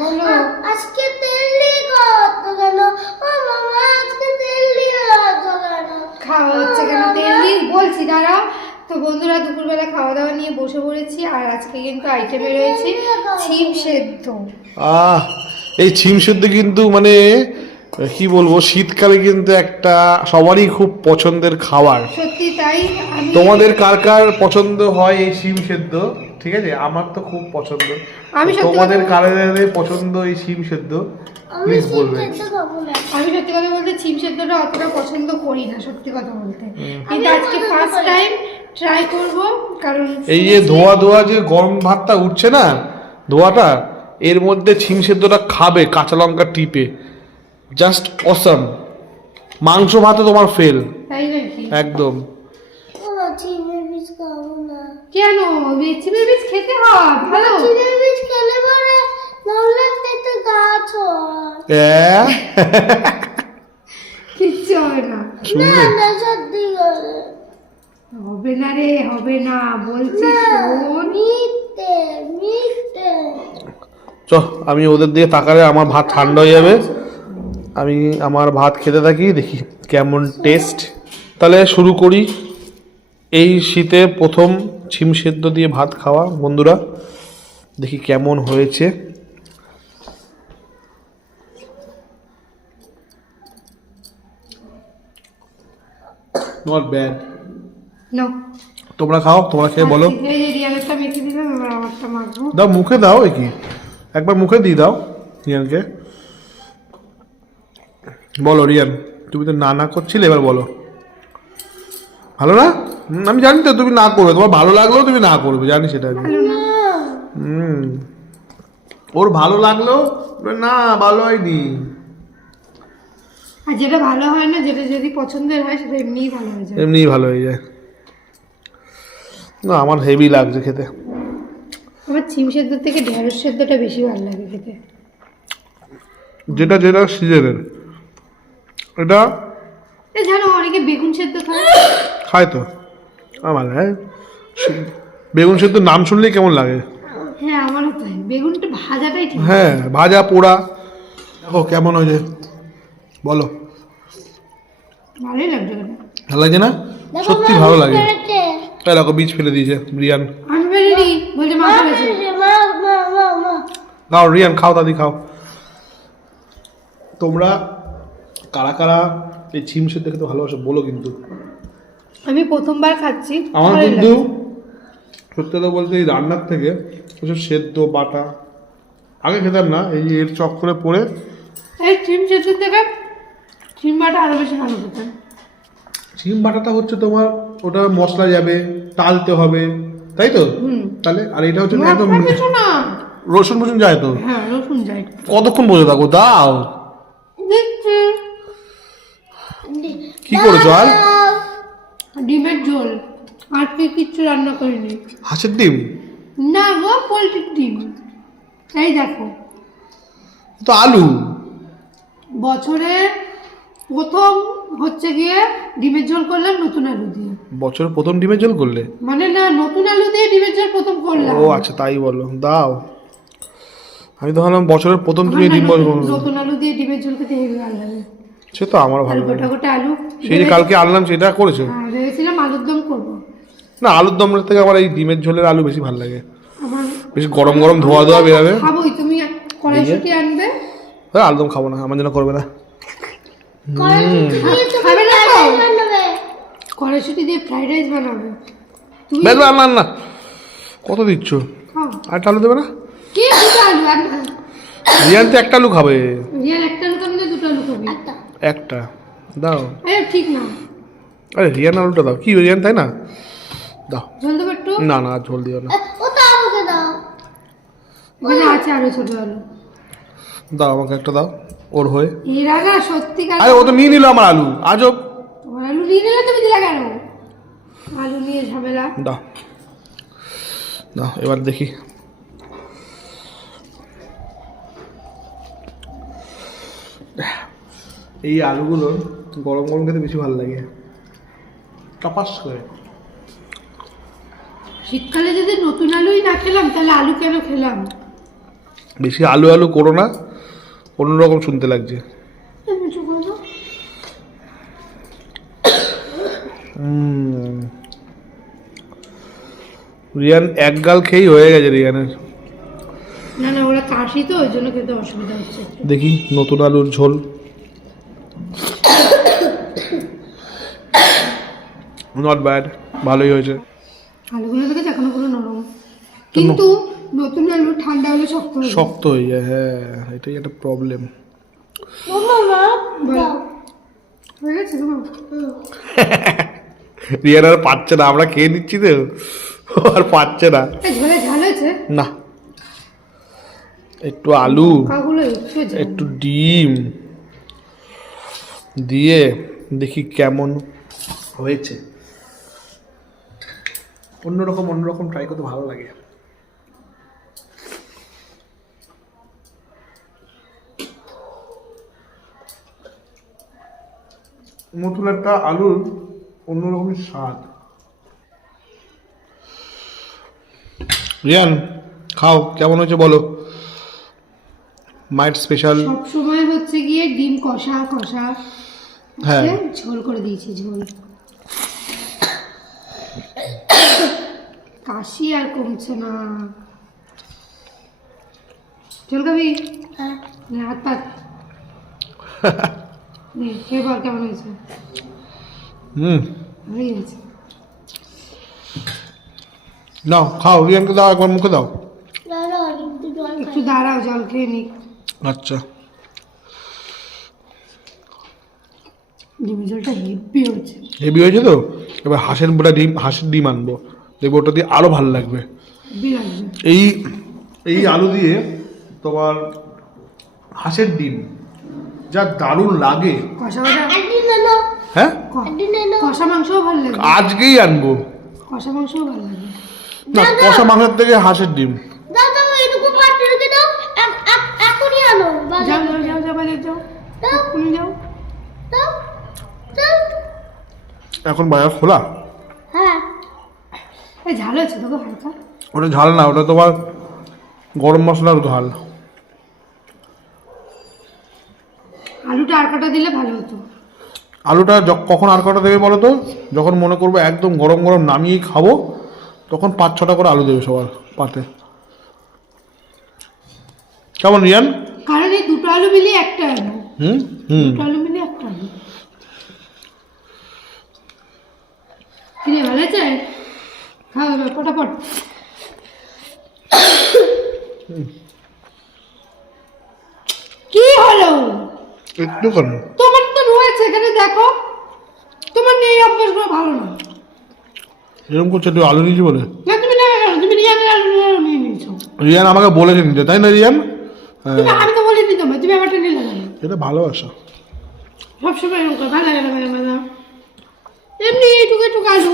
বলো। আজকে তেল দিয়ে খাওয়াতো কেন? ও মামা আজকে তেল দিয়ে খাওয়াতো কেন? খাওয়া হচ্ছে কেন তেল দিয়ে বলছি, দাঁড়াও। তো বন্ধুরা দুপুরবেলা খাওয়া দাওয়া নিয়ে বসে পড়েছি, আর আজকে কিন্তু আইটেমে রয়েছে ছিম সেদ্ধ। এই ছিম সেদ্ধ কিন্তু মানে কি বলবো, শীতকালে কিন্তু একটা সবারই খুব পছন্দের খাবার। সত্যি তাই। আমি তোমাদের কার কার পছন্দ হয় এই শিম সেদ্ধ? ঠিক আছে, আমার তো খুব পছন্দ। আমি সত্যি তোমাদের কথা- কার কার পছন্দ এই শিম সেদ্ধ আমি প্লিজ বলবে। সিদ্ধ খাবো না। আমি সত্যি কথা বলতে ছিম সেদ্ধটা অতটা পছন্দ করি না, সত্যি কথা বলতে। কিন্তু আজকে ফার্স্ট টাইম ট্রাই করব, কারণ এই যে ধোয়া ধোয়া যে গরম ভাতটা উঠছে না, ধোয়াটা, এর মধ্যে শিম সেদ্ধটা খাবে কাঁচা লঙ্কা টিপে, জাস্ট অসাম। মাংস ভাতে তোমার ফেল তাই নাকি? একদম। ও চিমের বীজ খাবো না। কেন? চিমের বীজ খেতে হয়, ভালো। চিমের বীজ খেলে পরে নাহলে পেটে গাছ হয়। অ্যাঁ? কিচ্ছু হবে না। না শুনলে? না সত্যি করে। হবে না রে, হবে না বলছি, শোন। মিথ্যে মিথ্যে। চ, আমি ওদের দিকে তাকালে আমার ভাত ঠান্ডা হয়ে যাবে। আমি আমার ভাত খেতে থাকি, দেখি কেমন টেস্ট। তাহলে শুরু করি এই শীতে প্রথম ছিম সেদ্ধ দিয়ে ভাত খাওয়া। বন্ধুরা দেখি কেমন হয়েছে। Not bad. নো। তোমরা খাও, তোমরা খেয়ে বলো। এই যে রিয়ানেরটা মেখে দিলাম, এবার আমারটা মাখবো। দাও মুখে দাও, এ কি একবার মুখে দিয়ে দাও রিয়ানকে। বলো রিয়ান, তুমি তো না না করছিলে, এবার বলো ভালো না? আমি জানি তো তুমি না করবে, তোমার ভালো লাগলেও তুমি না করবে, জানি সেটা আমি। হুম, ওর ভালো লাগলো না, ভালো হয়নি। আর যেটা ভালো হয় না, যেটা যদি পছন্দের হয় সেটা এমনিই ভালো হয়ে যায়। এমনিই ভালো হয়ে যায়। না আমার হেভি লাগছে খেতে। আমার ছিম সেদ্ধ থেকে ঢেঁড়স সেদ্ধটা বেশি ভালো লাগে খেতে। যেটা যেটা সিজনের, এটা এই জানো অনেকে বেগুন সেদ্ধ খায়। খায় তো, আমার হ্যাঁ বেগুন সেদ্ধ নাম শুনলেই কেমন লাগে। হ্যাঁ আমারও তাই, বেগুনটা ভাজাটাই ঠিক। হ্যাঁ ভাজা পোড়া, দেখো কেমন হয়েছে বলো। ভালোই লাগছে খেতে। ভালো লাগে না? সত্যি ভালো লাগে। তাই দেখো বীজ ফেলে দিয়েছে রিয়ান। আমি বেরিনি বলছে মা ফেলেছে। মা মা মা মা। খাও রিয়ান, খাও দাদি খাও। তোমরা কারা কারা এই ছিম সেদ্ধ খেতে ভালোবাসো বলো কিন্তু। আমি প্রথমবার খাচ্ছি, আমার ভালোই কিন্তু লাগছে। সত্যি কথা বলতে এই রান্নার থেকে ওসব সেদ্ধ বাটা আগে খেতাম না, এই যে এর চক্করে পড়ে। এই ছিম সেদ্ধ থেকে ছিম বাটা আরো বেশি ভালো খেতে। ছিম বাটাটা হচ্ছে তোমার, ওটা মশলা যাবে, টালতে হবে, তাই তো? তাহলে আর এটা হচ্ছে না একদম মশলা কিছু না। রসুন ফসুন যায় তো। হ্যাঁ রসুন যাই। কতক্ষণ বসে থাকো, দাও। দিচ্ছি। কি করেছো আর? ডিমের ঝোল, আজকে কিচ্ছু রান্না করিনি। হাঁসের ডিম? না গো, পোলট্রির ডিম। এই দেখো, তো আলু। বছরে প্রথম হচ্ছে গিয়ে ডিমের ঝোল করলাম নতুন আলু দিয়ে। বছরের প্রথম ডিমের ঝোল করলে? মানে না, নতুন আলু দিয়ে ডিমের ঝোল প্রথম করলাম। ও আচ্ছা তাই বলো, দাও। আমি তো ভাবলাম বছরের প্রথম তুমি আমার না ডিম বল। নতুন আলু দিয়ে ডিমের ঝোল খেতে হেবি ভালো লাগে। সে তো আমারও আর ভালো গোটা লাগে। গোটা আলু। সেই যে কালকে আনলাম সেটা করেছো? হ্যাঁ, ভেবেছিলাম আলুর দম করবো। না, আলুর দমের থেকে আমার এই ডিমের ঝোলের আলু বেশি ভালো লাগে। আমার বেশ গরম গরম ধোয়া ধোয়া বেরাবে। খাবোই, তুমি কড়াইশুঁটি আনবে। হ্যাঁ আলুর দম খাবো না, আমার জন্য করবে না। খাবে না তো? কড়াইশুঁটি দিয়ে ফ্রাইড রাইস বানাবে তুমি। বেশ না না, কত দিচ্ছ? খাও। আর আলু দেবে না? কি দুটো আলু? আর না। রিয়ান তো একটা আলু খাবে। রিয়াল একটা আলু খাবি না দুটো আলু খাবি? একটা দাও। ঠিক না। আরে রিয়ান আলুটা দাও, কি রিয়ান তাই না? দাও। ঝোল দেবো একটু। না না আর ঝোল দিও না। ও তো আমাকে দাও। ওখানে আছে আরো ছোট আলু। দাও আমাকে একটা দাও ওর হয়ে। এরা না সত্যিকার। আরে ও তো নিয়ে নিল আমার আলু, আজব। তোমার আলু নিয়ে নিলে তুমি দিলা কেন? আলু নিয়ে ঝামেলা। দাও দাও, এবার দেখি। এই আলুগুলো গরম গরম খেতে বেশি ভালো লাগে, টাপাস করে। শীতকালে যদি নতুন আলুই না খেলাম তাহলে আলু কেন খেলাম? বেশি আলু আলু করো না, অন্যরকম শুনতে লাগছে। রিয়ান এক গাল খেয়েই হয়ে গেছে রিয়ানের। না না, ওরা কাশি তো ওই জন্য খেতে অসুবিধা হচ্ছে। দেখি নতুন আলুর ঝোল। নট ব্যাড, ভালোই হয়েছে। আলুগুলো দেখেছে এখনো পুরো নরম, কিন্তু নতুন আলু ঠান্ডা হলে শক্ত হয়ে যায়। শক্ত হয়ে যায়, হ্যাঁ এটাই একটা প্রবলেম। হয়ে গেছে তোমার? রিয়ান আর পাচ্ছে না, আমরা খেয়ে নিচ্ছি তো, ও আর পাচ্ছে না। ঝোলে ঝাল হয়েছে না, একটু আলু, কাগুলো একটু ঝাল। একটু ডিম দিয়ে দেখি কেমন হয়েছে। অন্যরকম ট্রাই করতে ভালো লাগে। নতুন একটা আলুর অন্যরকম স্বাদ। রিয়ান খাও, কেমন হয়েছে বলো। মায়ের স্পেশাল। সব সময় হচ্ছে গিয়ে ডিম কষা কষা, হ্যাঁ ঝোল করে দিয়েছি, ঝোল। কাশি আর কমছে না। ঝোল খাবি? নে, হাত পাত নে, খেয়ে বল কেমন হয়েছে। ভালোই হয়েছে। নাও খাও, রিয়ানকে দাও, একবার মুখে দাও। একটু দাঁড়াও, জল খেয়ে নি। আচ্ছা, ডিমের ঝোলটা হেভি হয়েছে। হেভি হয়েছে তো। এবার হাঁসের ডিম আনবো, দেখবো ওটা দিয়ে আরো ভালো লাগবে। হেভি লাগছে। এই আলু দিয়ে তোমার হাঁসের ডিম যা দারুণ লাগে। কষা হ্যাঁ কষা মাংসও ভালো লাগে। আজকেই আনবো। কষা মাংসও ভালো লাগে। না, কষা মাংসের থেকে হাঁসের ডিম। যাও যাও যাও যাও, বাজার যাও, এক্ষুনি যাও। এখন বাজার খোলা? এই ঝাল হয়েছে তোকে হালকা। ওটা ঝাল না, ওটা তোমার গরম মশলার ঝাল। আলুটা আর কাটা দিলে ভালো হতো। আলুটা কখন আর কটা দেবে বলো তো? যখন মনে করবো একদম গরম গরম নামিয়েই খাবো, তখন 5-6টা করে আলু দেবে সবার পাতে। কেমন রিয়ান? কারণ এই দুটো আলু মিলিয়ে একটা আলু। হুম। দুটো আলু মিলিয়ে একটা আলু। কিনে ভালো আছে? খাও এবার ফটাফট। কি হলো? একটু কেন? তোমার তো রয়েছে এখানে, দেখো। তোমার নেই অভ্যাসগুলো ভালো না। এরকম করছে তুই আলু নিয়েছি বলে? না তুমি নেবে কেন? তুমি রিয়ানের আলু নিয়ে নিয়েছো। রিয়ান আমাকে বলেছে নিতে, তাই না রিয়ান? আমি তো বলিনি তোমায়, তুমি ব্যাপারটা নিলে কেন? এটা ভালোবাসা। সবসময় এরকম করে ভালো লাগে না, ভালো লাগে না। এমনি এইটুকু একটু আলু